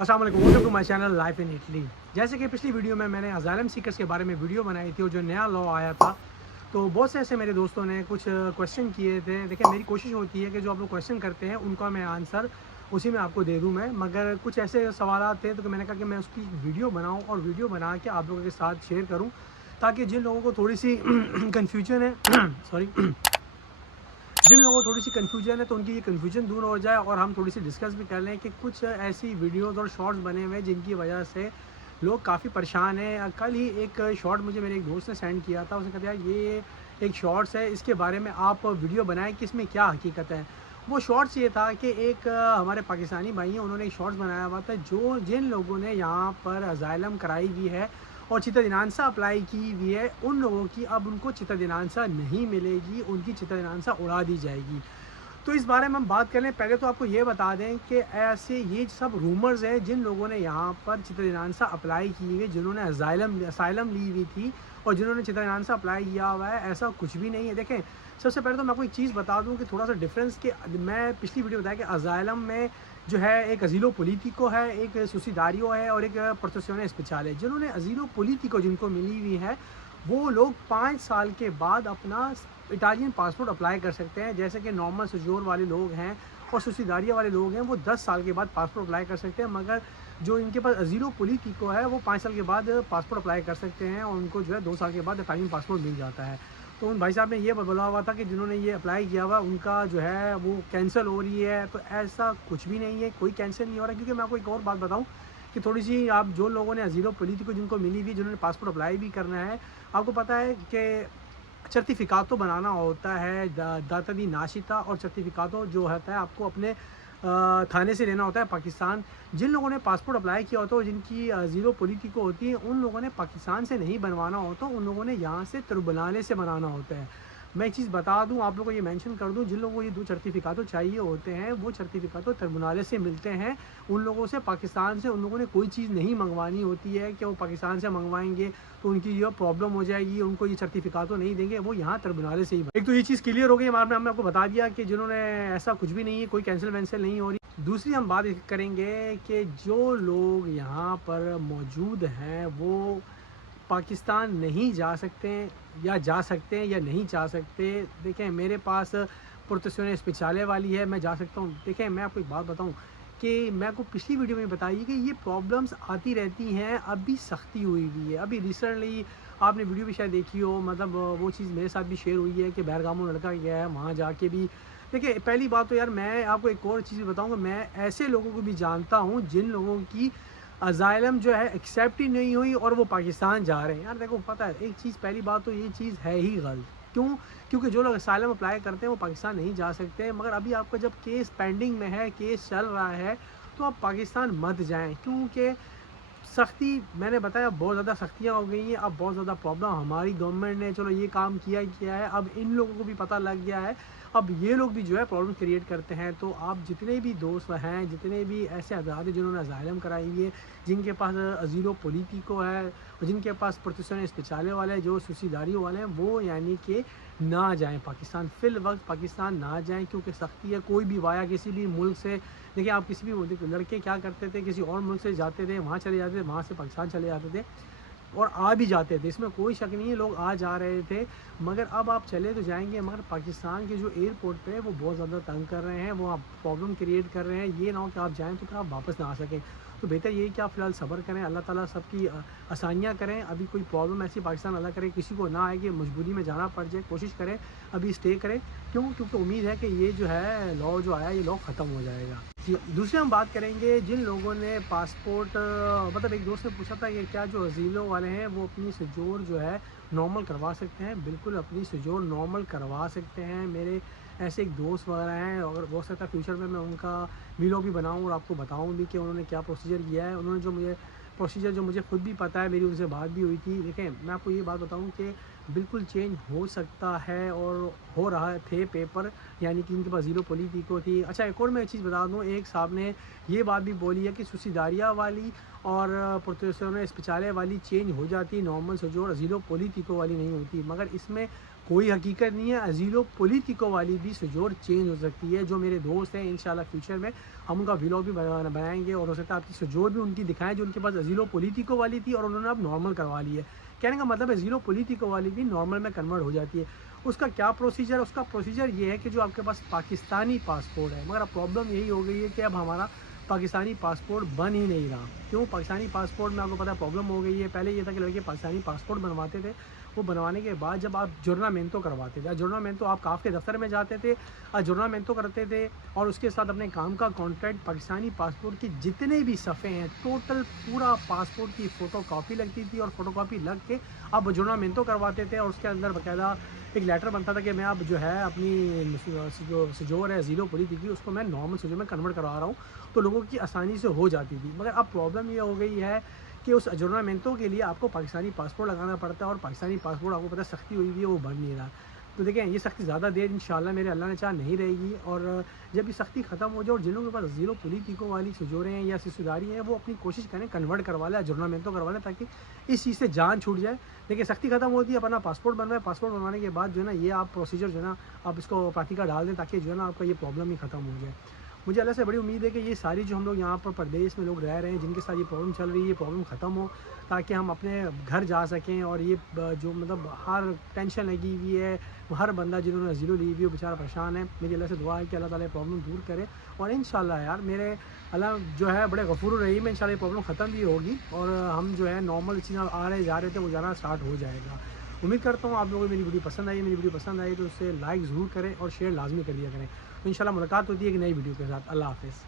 अस्सलाम वालेकुम, welcome to my channel life in Italy. जैसे कि पिछली वीडियो में मैंने असाइलम सीकर्स के बारे में वीडियो बनाई थी और जो नया लॉ आया था, तो बहुत से ऐसे मेरे दोस्तों ने कुछ क्वेश्चन किए थे। देखिए, मेरी कोशिश होती है कि जो आप लोग क्वेश्चन करते हैं उनका मैं आंसर उसी में आपको दे दूं मैं, मगर कुछ ऐसे सवाल थे तो मैंने कहा कि मैं उसकी वीडियो बनाऊं और वीडियो बना के आप लोगों के साथ शेयर करूं, ताकि जिन लोगों को थोड़ी सी कन्फ्यूजन है सॉरी जिन लोगों को थोड़ी सी कन्फ्यूजन है तो उनकी ये कन्फ्यूजन दूर हो जाए और हम थोड़ी सी डिस्कस भी कर लें कि कुछ ऐसी वीडियोस और शॉर्ट्स बने हुए हैं जिनकी वजह से लोग काफ़ी परेशान हैं। कल ही एक शॉर्ट मुझे मेरे एक दोस्त ने सेंड किया था, उसने कहा यार ये एक शॉर्ट्स है, इसके बारे में आप वीडियो बनाएं कि इसमें क्या हकीकत है। वो शॉर्ट्स ये था कि एक हमारे पाकिस्तानी भाई हैं, उन्होंने एक शॉर्ट्स बनाया हुआ था जो जिन लोगों ने यहाँ पर अजाइलम कराई हुई है और चित्तदिनांसा अप्लाई की हुई है, उन लोगों की अब उनको चित्तदिनांसा नहीं मिलेगी, उनकी चित्तदिनांसा उड़ा दी जाएगी। तो इस बारे में हम बात करें, पहले तो आपको ये बता दें कि ऐसे ये सब रूमर्स हैं जिन लोगों ने यहाँ पर चित्तदिनांसा अप्लाई की हुई है, जिन्होंने असाइलम ली हुई थी और जिन्होंने चित्तदिनांसा अप्लाई किया हुआ है, ऐसा कुछ भी नहीं है। देखें, सबसे पहले तो मैं आपको एक चीज़ बता दूं कि थोड़ा सा डिफरेंस कि मैं पिछली वीडियो बताया कि असाइलम में जो है एक अजीलो पोलिटिको है, एक सुसिदारियो है और एक प्रोटेक्शन स्पेशल है। जिन्होंने अजीलो पोलिटिको जिनको मिली हुई है, वो लोग 5 साल के बाद अपना इटालियन पासपोर्ट अप्लाई कर सकते हैं। जैसे कि नॉर्मल सजोर वाले लोग हैं और सुसिदारिया वाले लोग हैं, वो 10 साल के बाद पासपोर्ट अप्लाई कर सकते हैं, मगर जो इनके पास अजीलो पोलिटिको है वो 5 साल के बाद पासपोर्ट अप्लाई कर सकते हैं और उनको जो है 2 साल के बाद इटालियन पासपोर्ट मिल जाता है। तो उन भाई साहब ने ये बोला हुआ था कि जिन्होंने ये अप्लाई किया हुआ उनका जो है वो कैंसिल हो रही है, तो ऐसा कुछ भी नहीं है, कोई कैंसिल नहीं हो रहा है। क्योंकि मैं आपको एक और बात बताऊं कि थोड़ी सी आप जो लोगों ने अजीलो पोलिटिको जिनको मिली हुई, जिन्होंने पासपोर्ट अप्लाई भी करना है, आपको पता है कि सर्टिफिकातो बनाना होता है, दाता दी नाशिता, और सर्टिफिकातो जो होता है आपको अपने थाने से लेना होता है पाकिस्तान। जिन लोगों ने पासपोर्ट अप्लाई किया होता है, जिनकी ज़ीरो पोलिटिको होती है, उन लोगों ने पाकिस्तान से नहीं बनवाना होता, उन लोगों ने यहाँ से तुरबलाने से बनाना होता है। मैं एक चीज़ बता दूं, आप लोगों को ये मेंशन कर दूं, जिन लोगों को ये 2 सर्टिफिकातो चाहिए होते हैं, वो सर्टिफिकातो तुरबलाने से मिलते हैं। उन लोगों से पाकिस्तान से उन लोगों ने कोई चीज़ नहीं मंगवानी होती है कि वो पाकिस्तान से मंगवाएंगे तो उनकी जो प्रॉब्लम हो जाएगी, उनको ये सर्टिफिकातो नहीं देंगे, वो यहाँ तुरबलाने से ही। एक तो ये चीज़ क्लियर हो गई हमारे में, हमने आपको बता दिया कि जिन्होंने ऐसा कुछ भी नहीं है, कोई कैंसिल वैंसिल नहीं हो रही। दूसरी हम बात करेंगे कि जो लोग यहाँ पर मौजूद हैं वो पाकिस्तान नहीं जा सकते या जा सकते हैं या नहीं जा सकते। देखें, मेरे पास प्रोटेक्शन स्पेशल वाली है, मैं जा सकता हूँ। देखें, मैं आपको एक बात बताऊँ कि मैं आपको पिछली वीडियो में बताई कि ये प्रॉब्लम्स आती रहती हैं, अभी सख्ती हुई हुई है। अभी रिसेंटली आपने वीडियो भी शायद देखी हो, मतलब वो चीज़ मेरे साथ भी शेयर हुई है कि बहरगामो लड़का गया है, वहाँ जाके भी देखिए, पहली बात तो यार मैं आपको एक और चीज़ बताऊँगा, मैं ऐसे लोगों को भी जानता हूँ जिन लोगों की अज़ाइलम जो है एक्सेप्ट ही नहीं हुई और वो पाकिस्तान जा रहे हैं। यार देखो, पता है एक चीज़, पहली बात तो ये चीज़ है ही गलत। क्यों? क्योंकि जो लोग असाइलम अप्लाई करते हैं वो पाकिस्तान नहीं जा सकते, मगर अभी आपका जब केस पेंडिंग में है, केस चल रहा है, तो आप पाकिस्तान मत जाएँ। क्योंकि सख्ती, मैंने बताया, बहुत ज़्यादा सख्तियाँ हो गई हैं। अब बहुत ज़्यादा प्रॉब्लम, हमारी गवर्नमेंट ने चलो ये काम किया ही किया है, अब इन लोगों को भी पता लग गया है, अब ये लोग भी जो है प्रॉब्लम क्रिएट करते हैं। तो आप जितने भी दोस्त हैं, जितने भी ऐसे अफराद हैं जिन्होंने असाइलम कराई हुई है, जिनके पास अजीलो पोलिटिको है और जिनके पास प्रोटेक्शन स्पेशल वाले हैं, जो सुसीदारी वाले हैं, वो यानी कि ना जाएं पाकिस्तान, फिल वक्त पाकिस्तान ना जाएं, क्योंकि सख्ती है। कोई भी वाया किसी भी मुल्क से, देखिए आप किसी भी लड़के क्या करते थे, किसी और मुल्क से जाते थे, वहाँ चले जाते थे, वहाँ से पाकिस्तान चले जाते थे और आ भी जाते थे, इसमें कोई शक नहीं है, लोग आ जा रहे थे। मगर अब आप चले तो जाएंगे, मगर पाकिस्तान के जो एयरपोर्ट पे है वो बहुत ज़्यादा तंग कर रहे हैं, वो आप प्रॉब्लम क्रिएट कर रहे हैं। ये ना हो कि आप जाएँ तो फिर आप वापस ना आ सकें। तो बेहतर ये कि आप फ़िलहाल सब्र करें, अल्लाह ताला सबकी आसानियाँ करें। अभी कोई प्रॉब्लम ऐसी पाकिस्तान अल्लाह करे किसी को ना आए कि मजबूरी में जाना पड़ जाए, कोशिश करें अभी स्टे करें। क्यों? क्योंकि उम्मीद है कि ये जो है लॉ जो आया, ये लॉ ख़त्म हो जाएगा। जी, दूसरे हम बात करेंगे जिन लोगों ने पासपोर्ट, मतलब एक दोस्त ने पूछा था कि क्या जो अजीलों वाले हैं वो अपनी सजोर जो है नॉर्मल करवा सकते हैं। बिल्कुल अपनी सजोर नॉर्मल करवा सकते हैं। मेरे ऐसे एक दोस्त वगैरह हैं, अगर हो सकता है फ्यूचर में मैं उनका वीडियो भी बनाऊं और आपको बताऊं भी कि उन्होंने क्या प्रोसीजर किया है। उन्होंने जो मुझे प्रोसीजर, जो मुझे खुद भी पता है, मेरी उनसे बात भी हुई थी। देखें, मैं आपको ये बात बताऊं कि बिल्कुल चेंज हो सकता है और हो रहा थे पेपर, यानी कि इनके पास ज़ीरो पोलिटिको थी। अच्छा, एक और मैं एक चीज़ बता दूं, एक साहब ने ये बात भी बोली है कि सुसिदारिया वाली और प्रोटेक्शन स्पेशल वाली चेंज हो जाती है, नॉर्मल सजोर ज़ीरो पोलिटिको वाली नहीं होती। मगर इसमें कोई हकीकत नहीं है। अजीलो पोलिटिको वाली भी सजोर चेंज हो सकती है। जो मेरे दोस्त हैं इंशाल्लाह फ्यूचर में हम उनका व्लॉग भी बनाएंगे और हो सकता है आपकी सजोर भी उनकी दिखाएं जो उनके पास अजीलो पोलिटिको वाली थी और उन्होंने अब नॉर्मल करवा ली है। कहने का मतलब है अजीलो पोलिटिको वाली भी नॉर्मल में कन्वर्ट हो जाती है। उसका क्या प्रोसीजर है? उसका प्रोसीजर ये है कि जो आपके पास पाकिस्तानी पासपोर्ट है, मगर अब प्रॉब्लम यही हो गई है कि अब हमारा पाकिस्तानी पासपोर्ट बन ही नहीं रहा। क्यों? पाकिस्तानी पासपोर्ट में आपको पता है प्रॉब्लम हो गई है। पहले ये था कि लड़के पाकिस्तानी पासपोर्ट बनवाते थे, वो बनवाने के बाद जब आप जुर्नामेंतो करवाते थे, जुर्नामेंतो आप काफ के दफ्तर में जाते थे, जुर्नामेंतो करते थे और उसके साथ अपने काम का कॉन्ट्रैक्ट पाकिस्तानी पासपोर्ट के जितने भी सफ़े हैं टोटल पूरा पासपोर्ट की फ़ोटो कापी लगती थी और फ़ोटो कापी लग के आप जुर्नामेंतो करवाते थे और उसके अंदर बाकायदा एक लेटर बनता था कि मैं अब जो है अपनी जो सजोर है ज़ीरो पूरी थी उसको मैं नॉर्मल सजोर में कन्वर्ट करवा रहा हूँ, तो लोगों की आसानी से हो जाती थी। मगर अब प्रॉब्लम ये हो गई है कि उस जुर्नामेंतो के लिए आपको पाकिस्तानी पासपोर्ट लगाना पड़ता है और पाकिस्तानी पासपोर्ट आपको पता है सख्ती हुई हुई है, वो बन नहीं रहा। तो देखें ये सख्ती ज़्यादा देर इंशाल्लाह मेरे अल्लाह ने चाहा नहीं रहेगी और जब ये सख्ती ख़त्म हो जाए और जिन लोगों के पास ज़ीरो पोलिटिको वाली सजोरें हैं या सिलसिलेदारी हैं वो अपनी कोशिश करें कन्वर्ट करवा लें, जुर्नामेंतो करवा लें ताकि इस चीज़ से जान छूट जाए। देखिए सख्ती ख़त्म होती है, अपना पासपोर्ट बनवाएं, पासपोर्ट बनवाने के बाद जो है ना ये आप प्रोसीजर जो है ना आप इसको प्रातिका डाल दें ताकि जो है ना आपका ये प्रॉब्लम ही ख़त्म हो जाए। मुझे अल्लाह से बड़ी उम्मीद है कि ये सारी जो हम लोग यहाँ पर प्रदेश में लोग रह रहे हैं जिनके साथ ये प्रॉब्लम चल रही है, ये प्रॉब्लम ख़त्म हो ताकि हम अपने घर जा सकें और ये जो मतलब हर टेंशन लगी हुई है, हर बंदा जिन्होंने ज़ीरो ली हुई है बेचारा परेशान है। मेरी अल्लाह से दुआ है कि अल्लाह ताला ये प्रॉब्लम दूर करे और इंशाल्लाह यार मेरे अल्लाह जो है बड़े गफूर रहीम है, इंशाल्लाह ये प्रॉब्लम ख़त्म भी होगी और हम जो है नॉर्मल चीज़ें आ रहे जा रहे थे वो जाना स्टार्ट हो जाएगा। उम्मीद करता हूँ आप लोगों को मेरी वीडियो पसंद आई। मेरी वीडियो पसंद आई तो उसे लाइक ज़रूर करें और शेयर लाजमी कर दिया करें। तो इंशाल्लाह मुलाकात होती है एक नई वीडियो के साथ। अल्लाह हाफ़िज़।